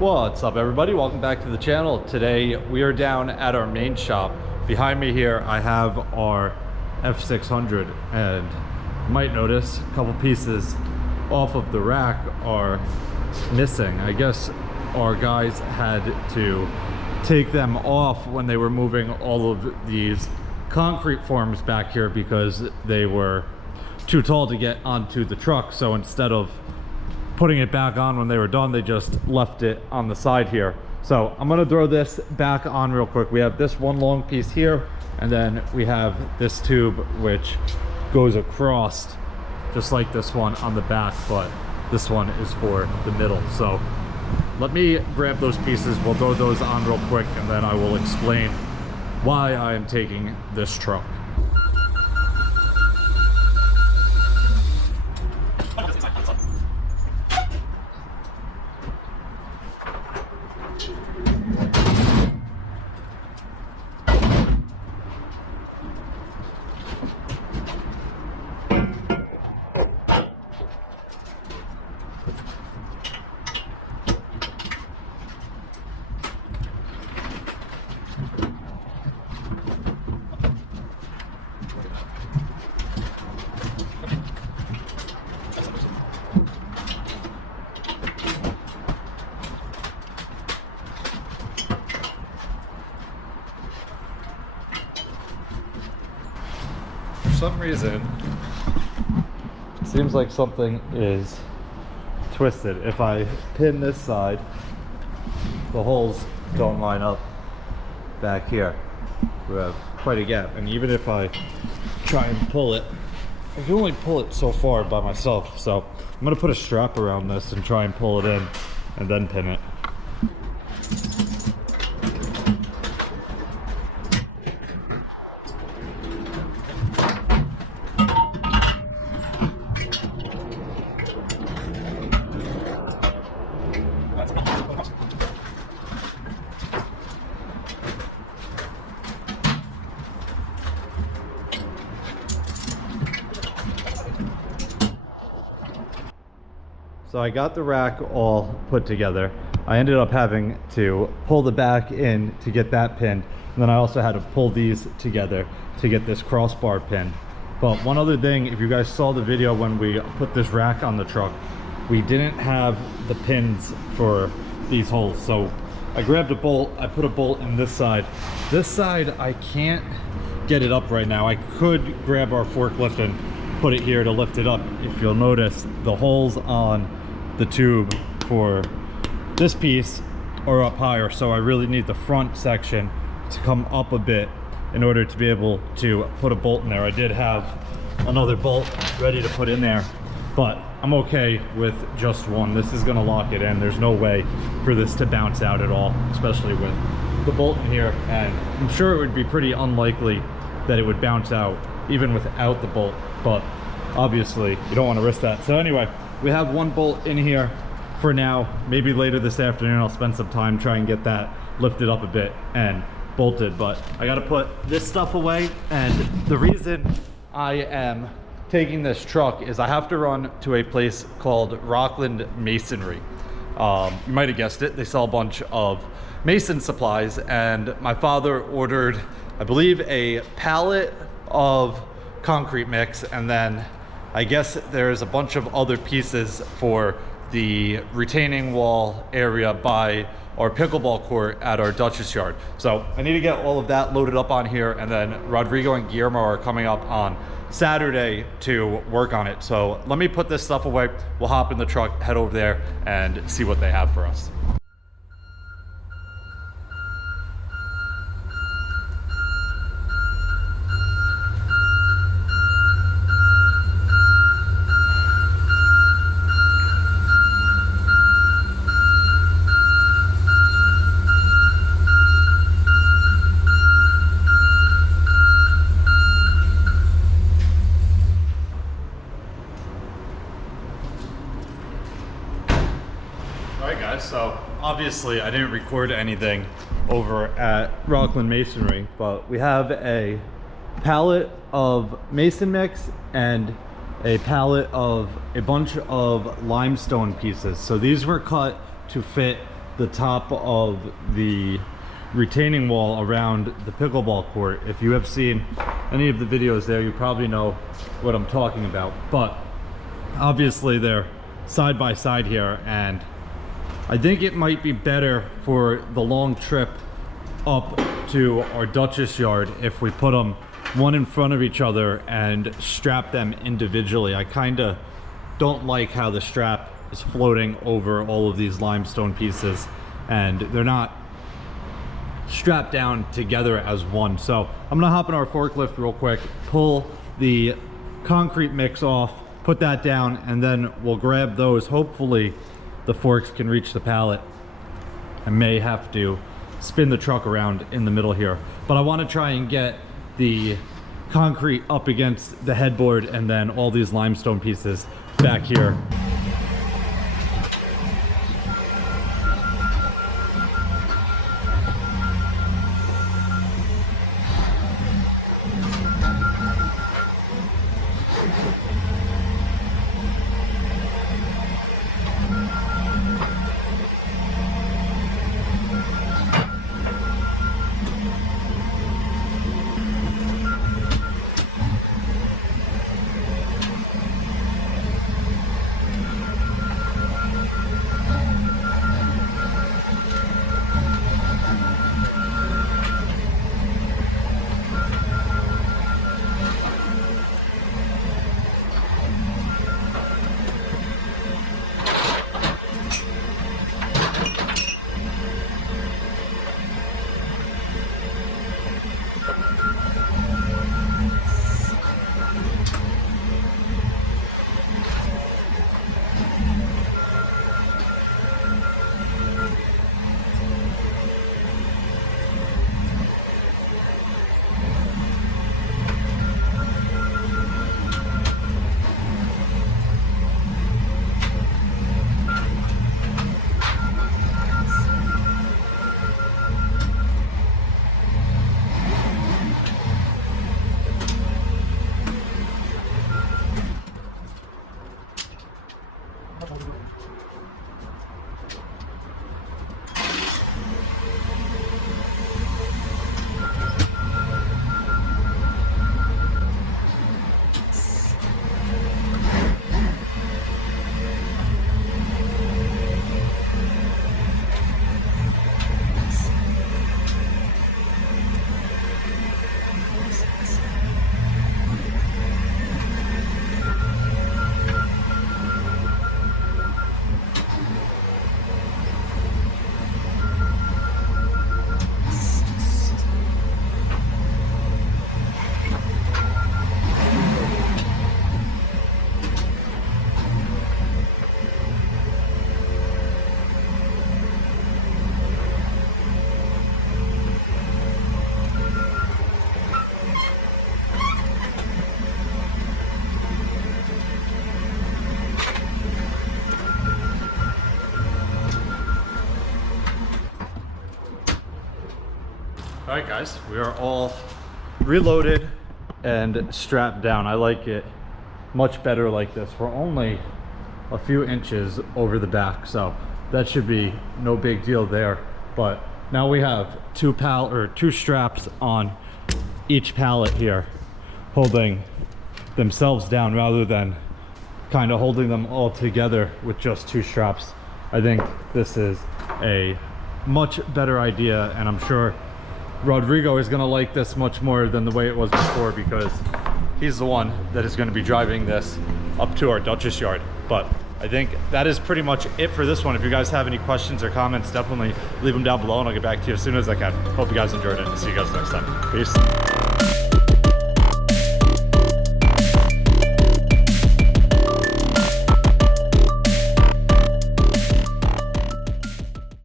What's up, everybody? Welcome back to the channel. Today we are down at our main shop. Behind me here I have our F600, and you might notice a couple pieces off of the rack are missing. I guess our guys had to take them off when they were moving all of these concrete forms back here because they were too tall to get onto the truck. So instead of putting it back on when they were done, they just left it on the side here. So I'm gonna throw this back on real quick. We have this one long piece here, and then we have this tube which goes across just like this one on the back, but this one is for the middle. So let me grab those pieces, we'll throw those on real quick, and then I will explain why I am taking this truck. For some reason, it seems like something is twisted. If I pin this side, the holes don't line up back here. We have quite a gap, and even if I try and pull it, I can only pull it so far by myself. So I'm gonna put a strap around this and try and pull it in and then pin it. So I got the rack all put together. I ended up having to pull the back in to get that pinned. And then I also had to pull these together to get this crossbar pinned. But one other thing, if you guys saw the video when we put this rack on the truck, we didn't have the pins for these holes. So I grabbed a bolt, I put a bolt in this side. This side, I can't get it up right now. I could grab our forklift and put it here to lift it up. If you'll notice, the holes on the tube for this piece are up higher, so I really need the front section to come up a bit in order to be able to put a bolt in there. I did have another bolt ready to put in there, but I'm okay with just one. This is gonna lock it in. There's no way for this to bounce out at all, especially with the bolt in here, and I'm sure it would be pretty unlikely that it would bounce out even without the bolt, but obviously you don't want to risk that. So anyway, we have one bolt in here for now. Maybe later this afternoon I'll spend some time trying to get that lifted up a bit and bolted, but I got to put this stuff away. And the reason I am taking this truck is I have to run to a place called Rockland Masonry. You might have guessed it, they sell a bunch of mason supplies, and my father ordered, I believe, a pallet of concrete mix, and then I guess there's a bunch of other pieces for the retaining wall area by our pickleball court at our Dutchess yard. So I need to get all of that loaded up on here, and then Rodrigo and Guillermo are coming up on Saturday to work on it. So let me put this stuff away, we'll hop in the truck, head over there and see what they have for us. So obviously I didn't record anything over at Rockland Masonry, but we have a pallet of mason mix and a pallet of a bunch of limestone pieces. So these were cut to fit the top of the retaining wall around the pickleball court. If you have seen any of the videos there, you probably know what I'm talking about. But obviously they're side by side here, and I think it might be better for the long trip up to our Duchess yard if we put them one in front of each other and strap them individually. I kind of don't like how the strap is floating over all of these limestone pieces and they're not strapped down together as one. So I'm gonna hop in our forklift real quick, pull the concrete mix off, put that down, and then we'll grab those. Hopefully the forks can reach the pallet. I may have to spin the truck around in the middle here, but I want to try and get the concrete up against the headboard and then all these limestone pieces back here. All right, guys, we are all reloaded and strapped down. I like it much better like this. We're only a few inches over the back, so that should be no big deal there. But now we have two straps on each pallet here, holding themselves down rather than kind of holding them all together with just two straps. I think this is a much better idea, and I'm sure Rodrigo is going to like this much more than the way it was before, because he's the one that is going to be driving this up to our Duchess yard. But I think that is pretty much it for this one. If you guys have any questions or comments, definitely leave them down below and I'll get back to you as soon as I can. Hope you guys enjoyed it. See you guys next time. Peace.